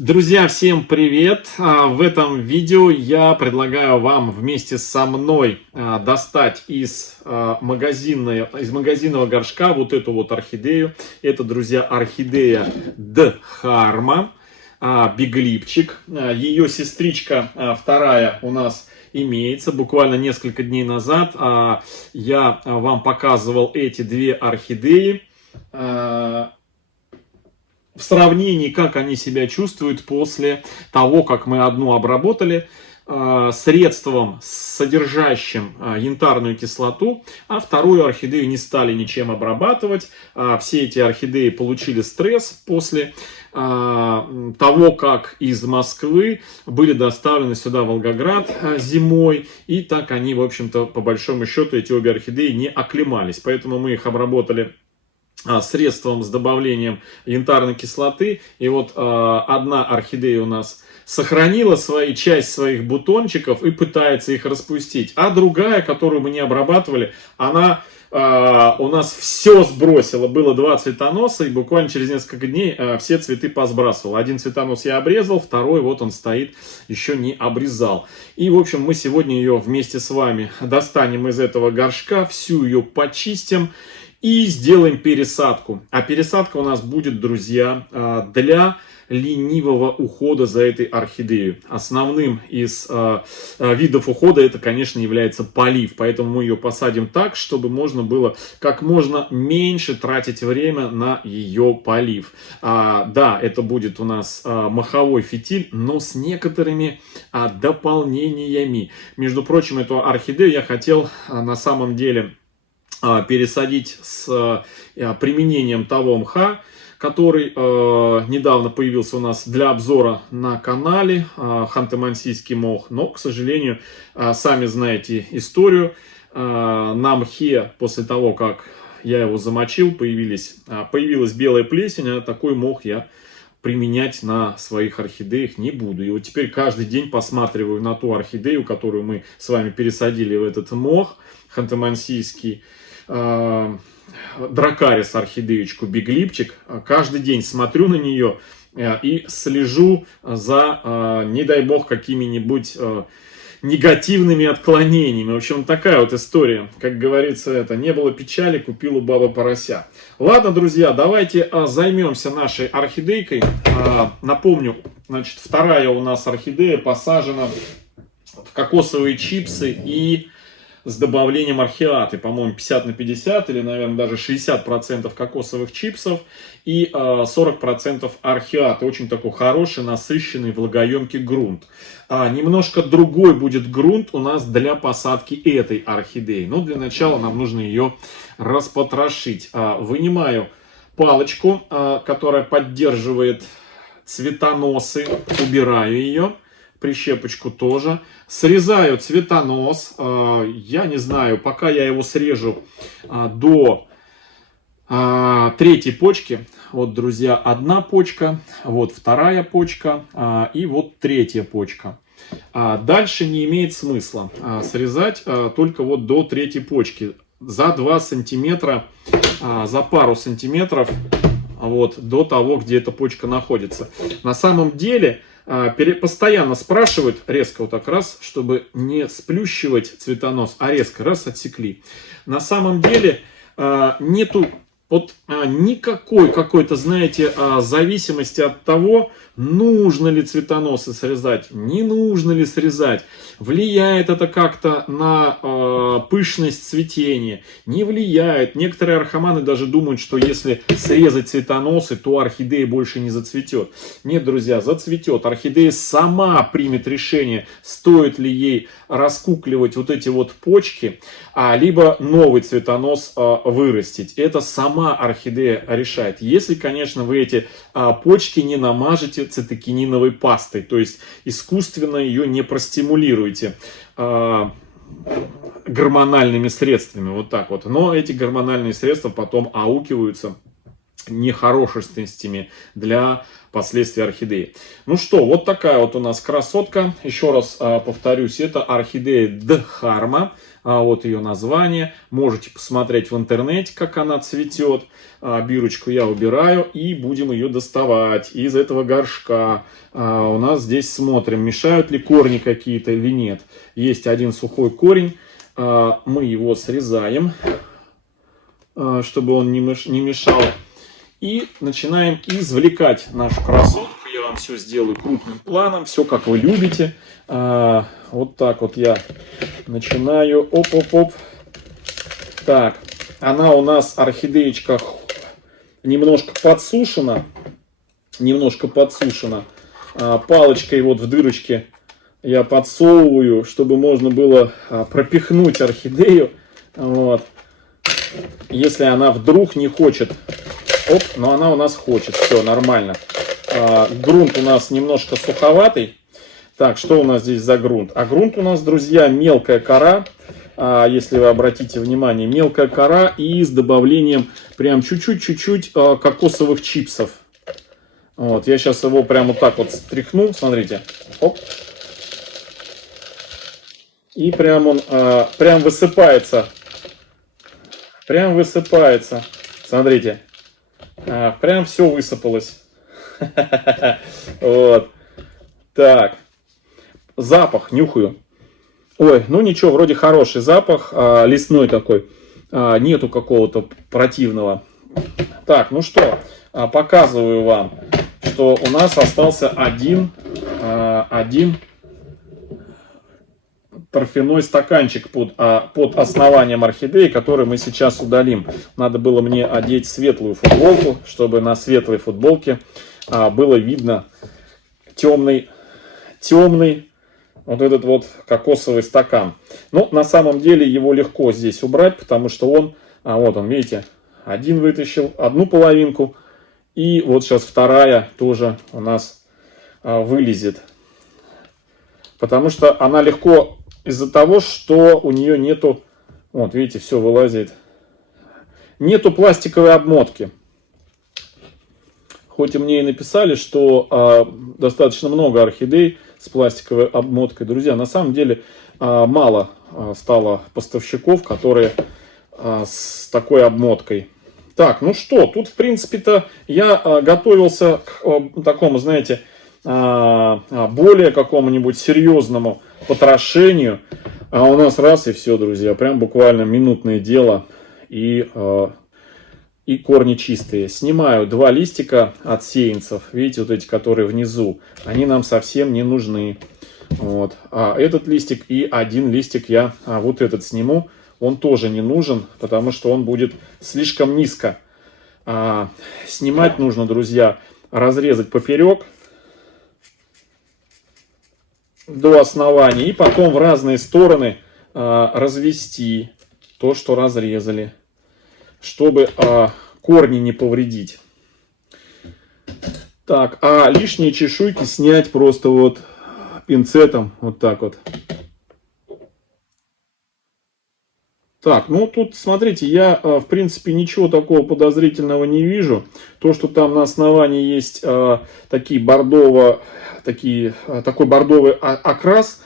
Друзья, всем привет! В этом видео я предлагаю вам вместе со мной достать из магазинного горшка вот эту вот орхидею. Это, друзья, орхидея Дхарма, биглипчик. Ее сестричка вторая у нас имеется. Буквально несколько дней назад я вам показывал эти две орхидеи. В сравнении, как они себя чувствуют после того, как мы одну обработали средством, содержащим янтарную кислоту, а вторую орхидею не стали ничем обрабатывать. Все эти орхидеи получили стресс после того, как из Москвы были доставлены сюда в Волгоград зимой, и так они, в общем-то, по большому счету, эти обе орхидеи не оклемались. Поэтому мы их обработали средством с добавлением янтарной кислоты. И вот одна орхидея у нас сохранила часть своих бутончиков и пытается их распустить. А другая, которую мы не обрабатывали, она у нас все сбросила. Было два цветоноса, и буквально через несколько дней все цветы посбрасывал. Один цветонос я обрезал, второй вот он стоит, еще не обрезал. И, в общем, мы сегодня ее вместе с вами достанем из этого горшка, всю ее почистим и сделаем пересадку. А пересадка у нас будет, друзья, для ленивого ухода за этой орхидеей. Основным из видов ухода это, конечно, является полив. Поэтому мы ее посадим так, чтобы можно было как можно меньше тратить время на ее полив. Да, это будет у нас маховой фитиль, но с некоторыми дополнениями. Между прочим, эту орхидею я хотел на самом деле пересадить с применением того мха, который недавно появился у нас для обзора на канале, Ханты-Мансийский мох. Но, к сожалению, сами знаете историю. На мхе, после того, как я его замочил, появилась белая плесень, а такой мох я применять на своих орхидеях не буду. И вот теперь каждый день посматриваю на ту орхидею, которую мы с вами пересадили в этот мох, Ханты-Мансийский дракарис орхидеечку биглипчик. Каждый день смотрю на нее и слежу за, не дай бог, какими-нибудь негативными отклонениями. В общем, такая вот история. Как говорится, это не было печали, купил у бабы порося. Ладно, друзья, давайте займемся нашей орхидейкой. Напомню, значит, вторая у нас орхидея посажена в кокосовые чипсы и с добавлением орхиаты, по-моему, 50/50 или, наверное, даже 60% кокосовых чипсов и 40% орхиаты. Очень такой хороший, насыщенный, влагоемкий грунт. Немножко другой будет грунт у нас для посадки этой орхидеи. Но для начала нам нужно ее распотрошить. Вынимаю палочку, которая поддерживает цветоносы, убираю ее. Прищепочку тоже. Срезаю цветонос. Я не знаю, пока я его срежу до третьей почки. Вот, друзья, одна почка, вот вторая почка и вот третья почка. Дальше не имеет смысла срезать только вот до третьей почки. За 2 сантиметра, за пару сантиметров вот, до того, где эта почка находится. На самом деле постоянно спрашивают, резко вот так раз, чтобы не сплющивать цветонос, а резко раз отсекли. На самом деле нету вот никакой какой-то, знаете, зависимости от того, нужно ли цветоносы срезать, не нужно ли срезать. Влияет это как-то на пышность цветения, не влияет. Некоторые орхоманы даже думают, что если срезать цветоносы, то орхидея больше не зацветет. Нет, друзья, зацветет. Орхидея сама примет решение, стоит ли ей раскукливать вот эти вот почки, либо новый цветонос вырастить. Это сама орхидея решает. Если, конечно, вы эти почки не намажете цитокининовой пастой, то есть искусственно ее не простимулируете гормональными средствами, вот так вот. Но эти гормональные средства потом аукиваются нехорошестями для последствий орхидеи. Ну что, вот такая вот у нас красотка. Еще раз повторюсь, это орхидея Дхарма. Вот ее название. Можете посмотреть в интернете, как она цветет. Бирочку я убираю и будем ее доставать из этого горшка. У нас здесь смотрим, мешают ли корни какие-то или нет. Есть один сухой корень. Мы его срезаем, чтобы он не мешал. И начинаем извлекать нашу красотку. Я вам все сделаю крупным планом, все как вы любите. Вот так вот я начинаю. Оп-оп-оп. Так, она у нас, орхидеечка, немножко подсушена. Палочкой вот в дырочке я подсовываю, чтобы можно было пропихнуть орхидею. Вот. Если она вдруг не хочет. Оп, но она у нас хочет. Все, нормально. Грунт у нас немножко суховатый. Так, что у нас здесь за грунт? А грунт у нас, друзья, мелкая кора. Если вы обратите внимание, мелкая кора и с добавлением прям чуть-чуть кокосовых чипсов. Вот, я сейчас его прям вот так вот стряхну. Смотрите. Оп. И прям он прям высыпается. Прям высыпается. Смотрите. Прям все высыпалось. Вот. Так. Запах нюхаю. Ой, ну ничего, вроде хороший запах. Лесной такой. Нету какого-то противного. Так, ну что. Показываю вам, что у нас остался один торфяной стаканчик под основанием орхидеи, который мы сейчас удалим. Надо было мне одеть светлую футболку, чтобы на светлой футболке было видно темный вот этот вот кокосовый стакан. Но на самом деле его легко здесь убрать, потому что он, вот он, видите, один вытащил, одну половинку, и вот сейчас вторая тоже у нас вылезет. Потому что она легко, из-за того, что у нее нету, вот видите, все вылазит, нету пластиковой обмотки. Хоть и мне и написали, что достаточно много орхидей с пластиковой обмоткой. Друзья, на самом деле мало стало поставщиков, которые с такой обмоткой. Так, ну что, тут в принципе-то я готовился к такому, знаете, более какому-нибудь серьезному потрошению. А у нас раз и все, друзья. Прям буквально минутное дело. И корни чистые. Снимаю 2 листика от сеянцев. Видите, вот эти, которые внизу. Они нам совсем не нужны. Вот. А этот листик и один листик я вот этот сниму. Он тоже не нужен, потому что он будет слишком низко. Снимать нужно, друзья, разрезать поперек до основания. И потом в разные стороны развести то, что разрезали, чтобы корни не повредить. Так, а лишние чешуйки снять просто вот пинцетом, вот так вот. Так, ну тут, смотрите, я, в принципе, ничего такого подозрительного не вижу. То, что там на основании есть такой бордовый окрас,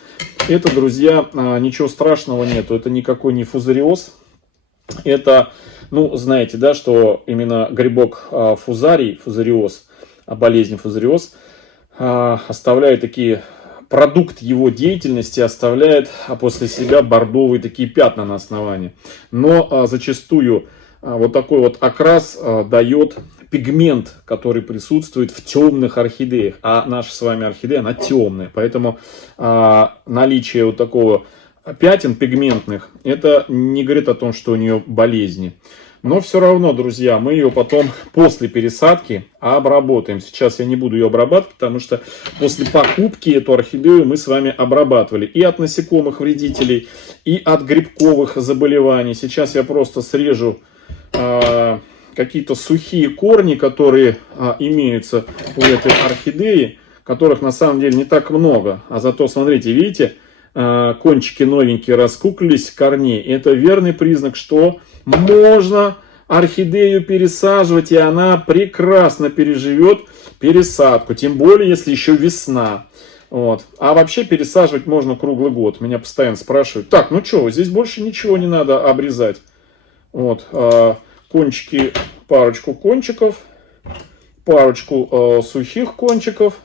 это, друзья, ничего страшного нету. Это никакой не фузариоз. Это, ну, знаете, да, что именно грибок фузариоз, болезнь фузариоз, оставляет такие... Продукт его деятельности оставляет после себя бордовые такие пятна на основании. Но зачастую вот такой вот окрас дает пигмент, который присутствует в темных орхидеях. А наша с вами орхидея, она темная. Поэтому наличие вот такого пятен пигментных, это не говорит о том, что у нее болезни. Но все равно, друзья, мы ее потом после пересадки обработаем. Сейчас я не буду ее обрабатывать, потому что после покупки эту орхидею мы с вами обрабатывали и от насекомых вредителей, и от грибковых заболеваний. Сейчас я просто срежу какие-то сухие корни, которые имеются у этой орхидеи, которых на самом деле не так много. А зато, смотрите, видите, кончики новенькие раскуклились корней. Это верный признак, что можно орхидею пересаживать, и она прекрасно переживет пересадку. Тем более, если еще весна. Вот. А вообще пересаживать можно круглый год. Меня постоянно спрашивают: так, ну что, здесь больше ничего не надо обрезать. Вот. Кончики, парочку кончиков, парочку сухих кончиков.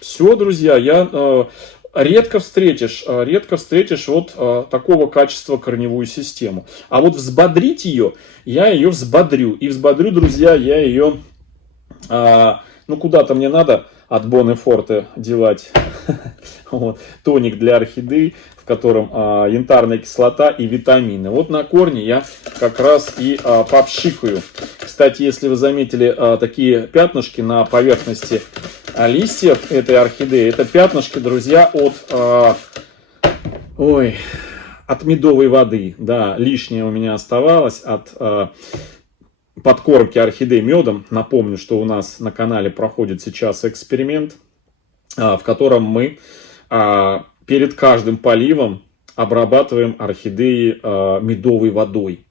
Все, друзья, редко встретишь вот такого качества корневую систему. А вот взбодрить ее, я ее взбодрю. И взбодрю, друзья, я ее, ну, куда-то мне надо от Боне Форте девать вот, тоник для орхидей, в котором янтарная кислота и витамины. Вот на корне я как раз и попшикаю. Кстати, если вы заметили такие пятнышки на поверхности листьев этой орхидеи, это пятнышки, друзья, от медовой воды. Да, лишнее у меня оставалось от подкормки орхидей медом. Напомню, что у нас на канале проходит сейчас эксперимент, в котором мы перед каждым поливом обрабатываем орхидеи медовой водой.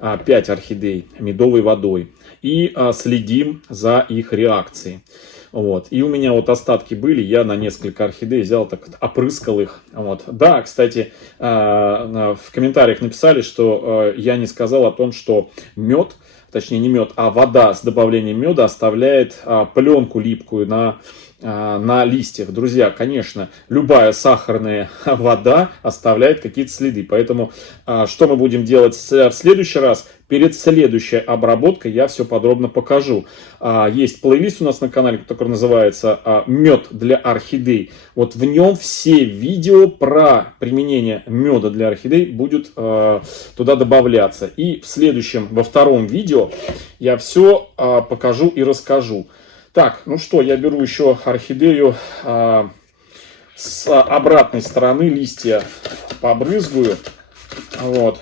5 орхидей медовой водой. И следим за их реакцией. Вот. И у меня вот остатки были, я на несколько орхидей взял, так опрыскал их. Вот. Да, кстати, в комментариях написали, что я не сказал о том, что мед, точнее не мед, а вода с добавлением меда оставляет пленку липкую на листьях. Друзья, конечно, любая сахарная вода оставляет какие-то следы. Поэтому что мы будем делать в следующий раз? Перед следующей обработкой я все подробно покажу. Есть плейлист у нас на канале, который называется «Мед для орхидей». Вот в нем все видео про применение меда для орхидей будут туда добавляться. И в следующем, во втором видео я все покажу и расскажу. Так, ну что, я беру еще орхидею с обратной стороны, листья побрызгаю. Вот.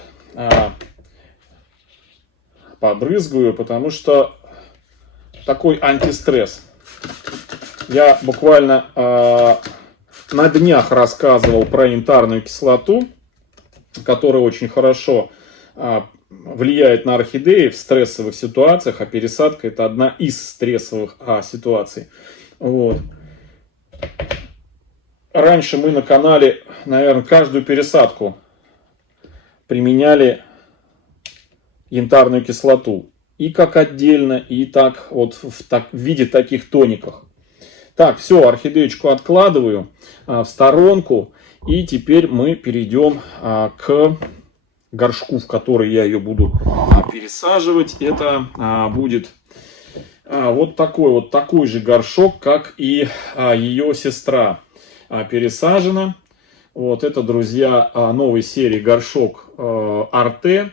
Побрызгаю, потому что такой антистресс. Я буквально на днях рассказывал про янтарную кислоту, которая очень хорошо влияет на орхидеи в стрессовых ситуациях, а пересадка — это одна из стрессовых ситуаций. Вот. Раньше мы на канале, наверное, каждую пересадку применяли янтарную кислоту. И как отдельно, и так вот в виде таких тоников. Так, все, орхидеечку откладываю в сторонку. И теперь мы перейдем к горшку, в который я ее буду пересаживать. Это будет вот такой же горшок, как и ее сестра пересажена. Вот это, друзья, новой серии горшок Arte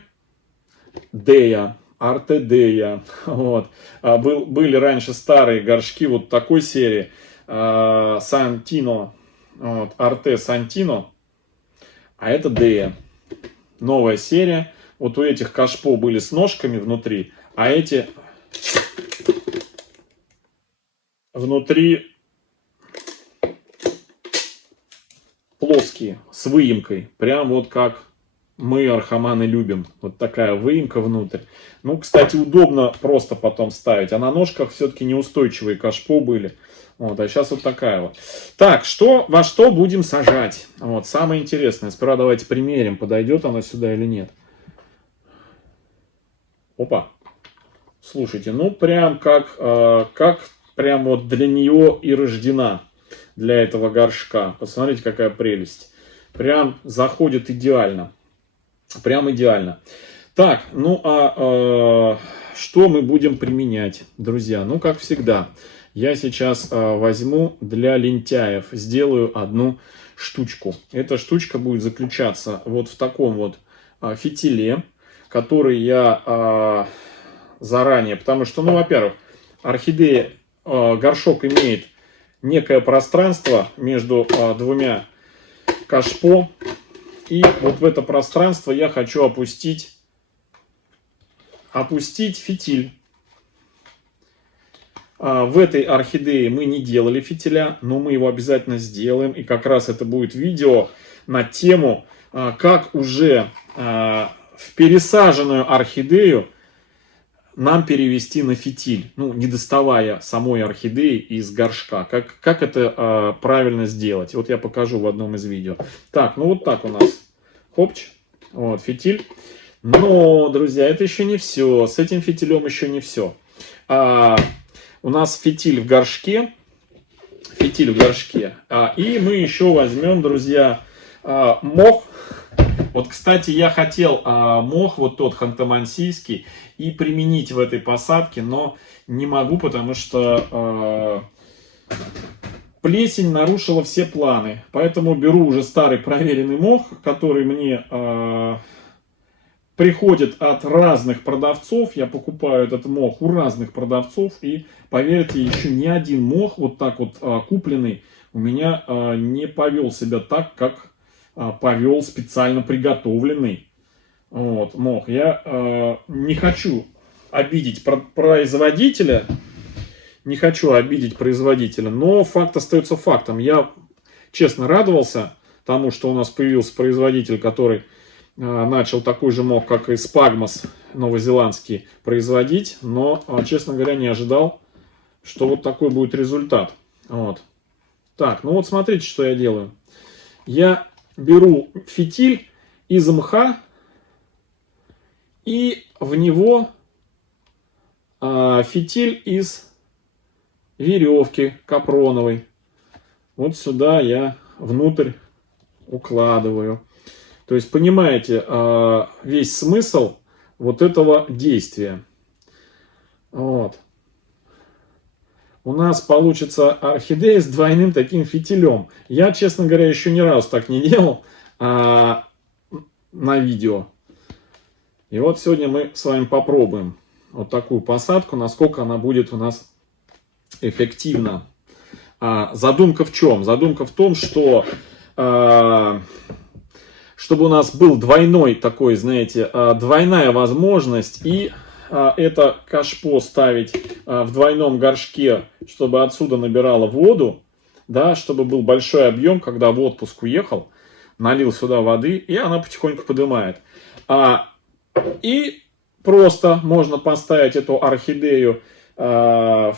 Dea. Arte Dea. Вот. Были раньше старые горшки вот такой серии. Santino. Вот, Arte Santino. А это Dea. Новая серия. Вот у этих кашпо были с ножками внутри, а эти внутри плоские, с выемкой. Прям вот как мы, архаманы, любим. Вот такая выемка внутрь. Ну, кстати, удобно просто потом ставить. А на ножках все-таки неустойчивые кашпо были. Вот, а сейчас вот такая вот. Так, во что будем сажать? Вот, самое интересное. Сперва давайте примерим, подойдет она сюда или нет. Опа. Слушайте, ну прям как прям вот для нее и рождена. Для этого горшка. Посмотрите, какая прелесть. Прям заходит идеально. Прям идеально. Так, ну что мы будем применять, друзья? Ну, как всегда, я сейчас возьму для лентяев, сделаю одну штучку. Эта штучка будет заключаться вот в таком вот фитиле, который я заранее, потому что, ну, во-первых, орхидея, горшок имеет некое пространство между двумя кашпо. И вот в это пространство я хочу опустить фитиль. В этой орхидее мы не делали фитиля, но мы его обязательно сделаем. И как раз это будет видео на тему, как уже в пересаженную орхидею нам перевести на фитиль, ну, не доставая самой орхидеи из горшка. Как это правильно сделать? Вот я покажу в одном из видео. Так, ну вот так у нас. Хопч. Вот, фитиль. Но, друзья, это еще не все. С этим фитилем еще не все. У нас фитиль в горшке. Фитиль в горшке. И мы еще возьмем, друзья, мох. Вот, кстати, я хотел мох, вот тот ханты-мансийский, и применить в этой посадке, но не могу, потому что плесень нарушила все планы. Поэтому беру уже старый проверенный мох, который мне приходит от разных продавцов. Я покупаю этот мох у разных продавцов. И поверьте, еще ни один мох вот так вот купленный у меня не повел себя так, как повел специально приготовленный вот, мох. Я не хочу обидеть производителя. Не хочу обидеть производителя, но факт остается фактом. Я честно радовался тому, что у нас появился производитель, который начал такой же мох, как и Spagmas новозеландский, производить. Но, честно говоря, не ожидал, что вот такой будет результат. Вот. Так, ну вот смотрите, что я делаю. Я беру фитиль из мха и в него фитиль из веревки капроновой. Вот сюда я внутрь укладываю. То есть, понимаете, весь смысл вот этого действия. Вот. У нас получится орхидея с двойным таким фитилем. Я, честно говоря, еще ни разу так не делал на видео. И вот сегодня мы с вами попробуем вот такую посадку, насколько она будет у нас эффективна. Задумка в чем? Задумка в том, что чтобы у нас был двойной такой, знаете, двойная возможность и это кашпо ставить в двойном горшке, чтобы отсюда набирало воду, да, чтобы был большой объем, когда в отпуск уехал, налил сюда воды, и она потихоньку поднимает. И просто можно поставить эту орхидею в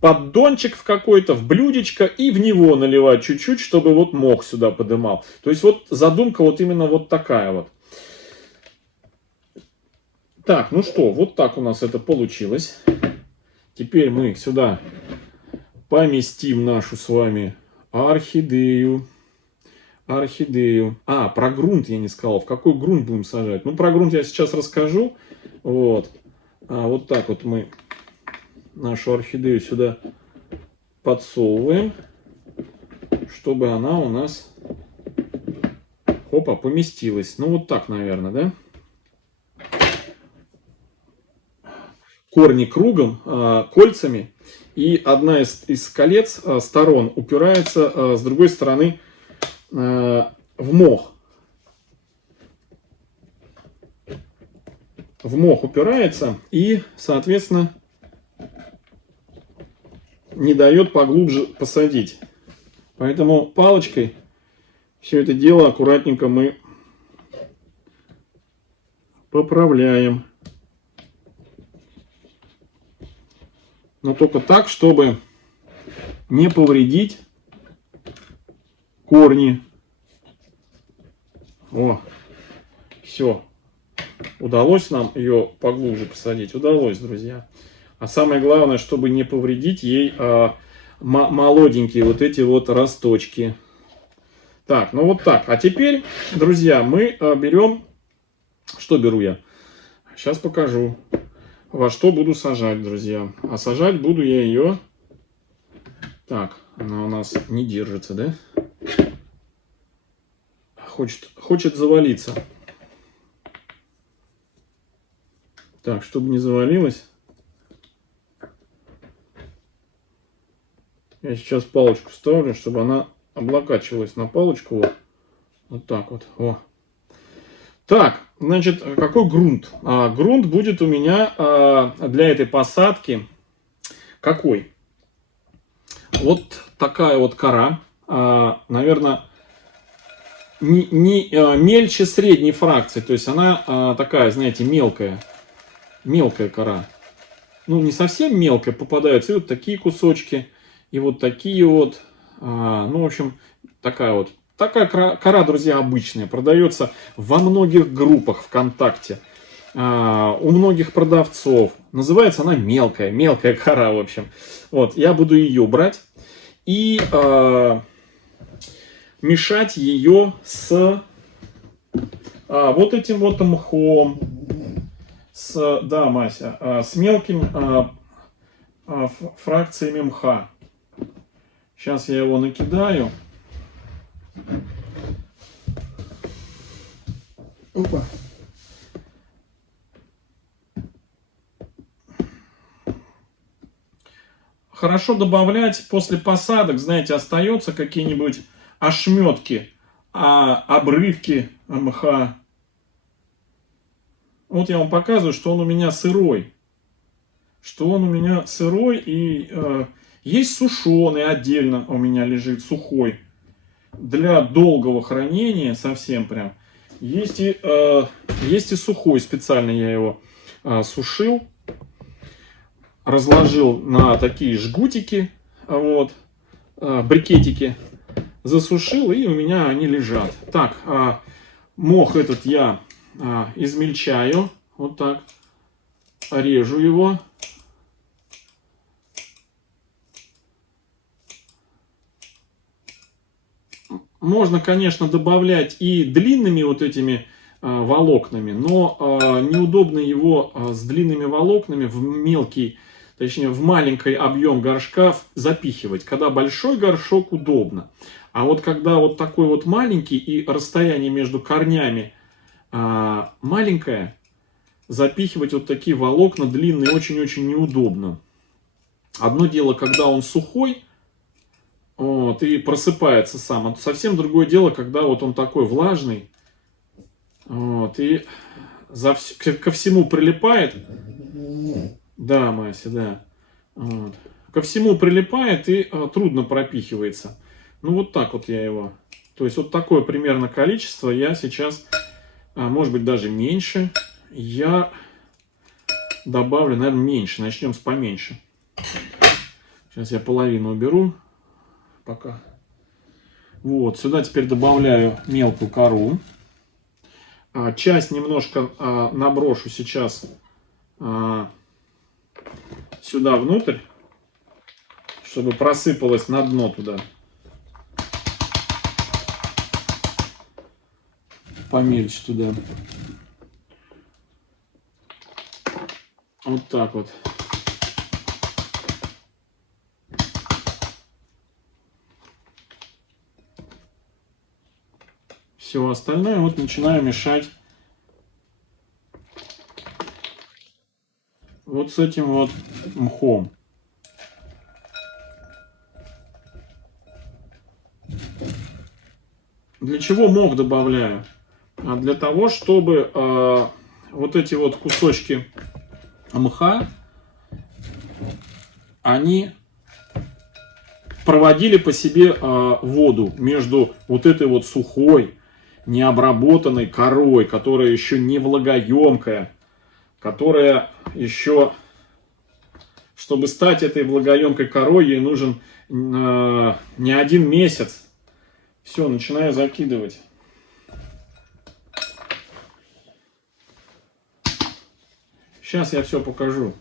поддончик в какой-то, в блюдечко, и в него наливать чуть-чуть, чтобы вот мох сюда подымал. То есть вот задумка вот именно вот такая вот. Так, ну что, вот так у нас это получилось. Теперь мы сюда поместим нашу с вами орхидею. Про грунт я не сказал. В какой грунт будем сажать? Ну, про грунт я сейчас расскажу. Вот. Вот так вот мы нашу орхидею сюда подсовываем, чтобы она у нас, опа, поместилась. Ну, вот так, наверное, да? Корни кругом, кольцами, и одна из колец сторон упирается с другой стороны в мох. В мох упирается и, соответственно, не дает поглубже посадить. Поэтому палочкой все это дело аккуратненько мы поправляем. Но только так, чтобы не повредить корни. О, все. Удалось нам ее поглубже посадить? Удалось, друзья. А самое главное, чтобы не повредить ей молоденькие вот эти вот росточки. Так, ну вот так. А теперь, друзья, мы берем... Что беру я? Сейчас покажу. Во что буду сажать, друзья. А сажать буду я ее... Так, она у нас не держится, да? Хочет завалиться. Так, чтобы не завалилось, я сейчас палочку ставлю, чтобы она облокачивалась на палочку. Вот, вот так вот. О. Так, значит, какой грунт? Грунт будет у меня для этой посадки какой? Вот такая вот кора, наверное, не мельче средней фракции, то есть она такая, знаете, мелкая. мелкая кора. Ну, не совсем мелкая, попадаются и вот такие кусочки, и вот такие вот. Ну, в общем, такая кора, друзья, обычная. Продается во многих группах ВКонтакте. У многих продавцов. Называется она мелкая кора, в общем. Вот, я буду ее брать и мешать ее с вот этим вот мхом, да, Мася, с мелкими фракциями мха. Сейчас я его накидаю. Опа. Хорошо добавлять после посадок, знаете, остаются какие-нибудь ошметки, обрывки мха. Вот я вам показываю, что он у меня сырой. И есть сушеный отдельно у меня лежит, сухой. Для долгого хранения совсем прям. Есть и сухой, специально я его сушил. Разложил на такие жгутики, вот, брикетики, засушил, и у меня они лежат. Так, мох этот я измельчаю, вот так, режу его. Можно, конечно, добавлять и длинными вот этими волокнами, но неудобно его с длинными волокнами в мелкий, точнее в маленький объем горшка запихивать. Когда большой горшок, удобно. А вот когда вот такой вот маленький и расстояние между корнями маленькое, запихивать вот такие волокна длинные очень-очень неудобно. Одно дело, когда он сухой, вот, и просыпается сам. А совсем другое дело, когда вот он такой влажный, вот, и ко всему прилипает. Да, Мася, да. Вот. Ко всему прилипает и трудно пропихивается. Ну, вот так вот я его. То есть, вот такое примерно количество я сейчас, может быть, даже меньше, я добавлю, наверное, меньше. Начнем с поменьше. Сейчас я половину уберу. Пока. Вот, сюда теперь добавляю мелкую кору. Часть немножко наброшу сейчас сюда внутрь, чтобы просыпалось на дно туда. Помельче туда. Вот так вот. Все остальное вот начинаю мешать вот с этим вот мхом. Для чего мох добавляю? Для того, чтобы вот эти вот кусочки мха, они проводили по себе воду между вот этой вот сухой, необработанной корой, которая еще не влагоемкая, которая еще, чтобы стать этой влагоемкой корой, ей нужен не 1 месяц. Все, начинаю закидывать. Сейчас я все покажу.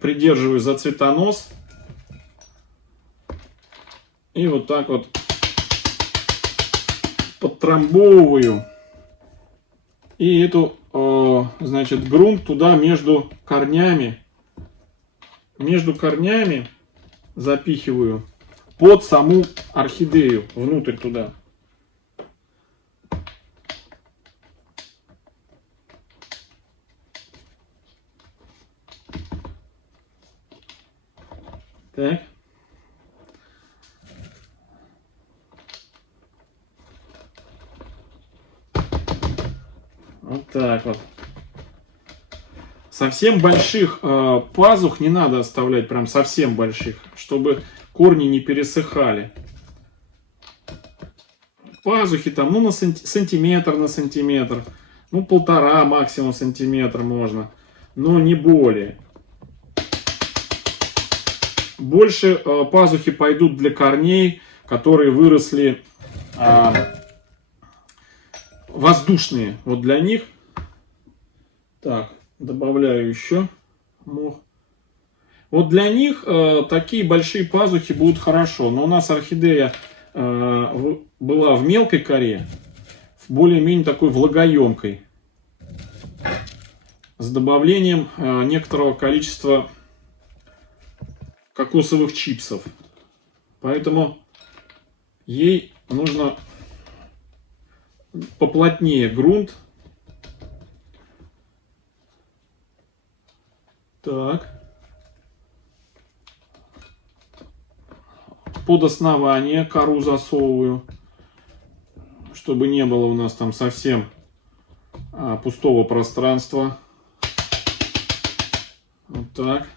Придерживаю за цветонос. И вот так вот подтрамбовываю. И эту, значит, грунт туда между корнями запихиваю под саму орхидею, внутрь туда. Так. Вот так вот. Совсем больших пазух не надо оставлять, прям совсем больших, чтобы корни не пересыхали. пазухи там, ну, на сантиметр на сантиметр, ну, 1,5 максимум сантиметра можно, но не более. Больше пазухи пойдут для корней, которые выросли воздушные. Вот для них. Так, добавляю еще мох. Вот для них такие большие пазухи будут хорошо. Но у нас орхидея была в мелкой коре, в более-менее такой влагоемкой, с добавлением некоторого количества кокосовых чипсов. Поэтому ей нужно поплотнее грунт. Так. Под основание кору засовываю, чтобы не было у нас там совсем пустого пространства. Вот так.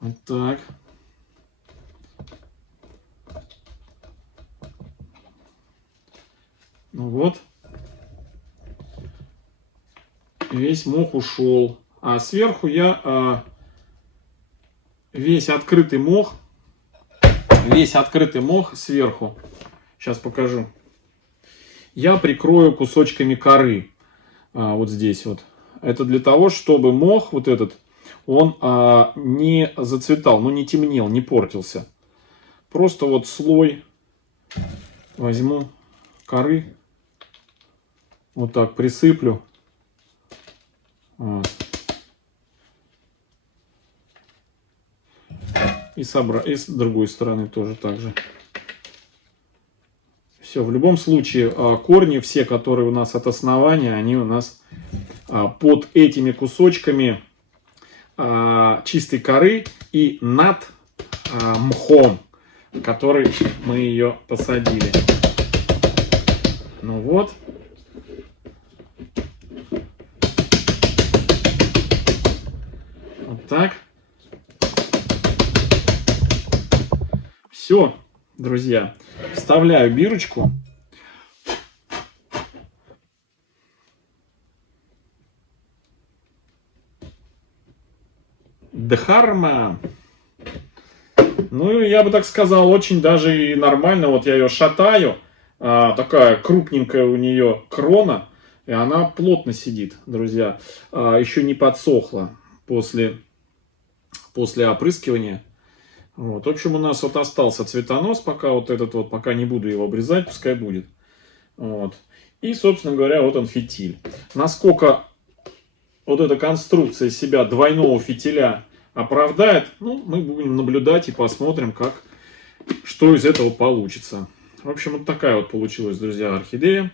Вот так. Ну вот. Весь мох ушел. А сверху я весь открытый мох сверху, сейчас покажу, я прикрою кусочками коры. Вот здесь вот. Это для того, чтобы мох вот этот, он не зацветал, ну не темнел, не портился. Просто вот слой возьму коры, вот так присыплю. Вот. И с другой стороны тоже так же. Все, в любом случае корни все, которые у нас от основания, они у нас под этими кусочками чистой коры и над мхом, который мы ее посадили. Ну вот. Вот так. Все, друзья. Вставляю бирочку. Дхарма. Ну, я бы так сказал, очень даже и нормально. Вот я ее шатаю. Такая крупненькая у нее крона. И она плотно сидит, друзья. Еще не подсохла после опрыскивания. Вот. В общем, у нас вот остался цветонос, пока вот этот вот, пока не буду его обрезать, пускай будет. Вот. И, собственно говоря, вот он фитиль. Насколько вот эта конструкция себя двойного фитиля оправдает, ну, мы будем наблюдать и посмотрим, что из этого получится. В общем, вот такая вот получилась, друзья, орхидея.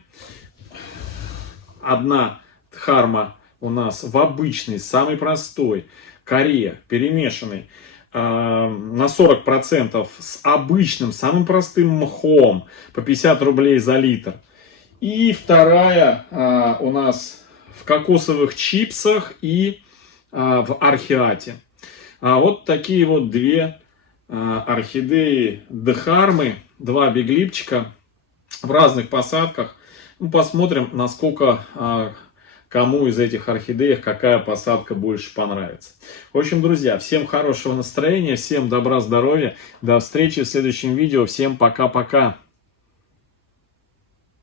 Одна дхарма у нас в обычной, самой простой коре, перемешанной на 40% с обычным, самым простым мхом по 50 рублей за литр. И вторая у нас в кокосовых чипсах и в архиате. Вот такие вот две орхидеи дхармы, два биглипчика в разных посадках. Ну, посмотрим, насколько кому из этих орхидей какая посадка больше понравится. В общем, друзья, всем хорошего настроения, всем добра, здоровья. До встречи в следующем видео. Всем пока-пока.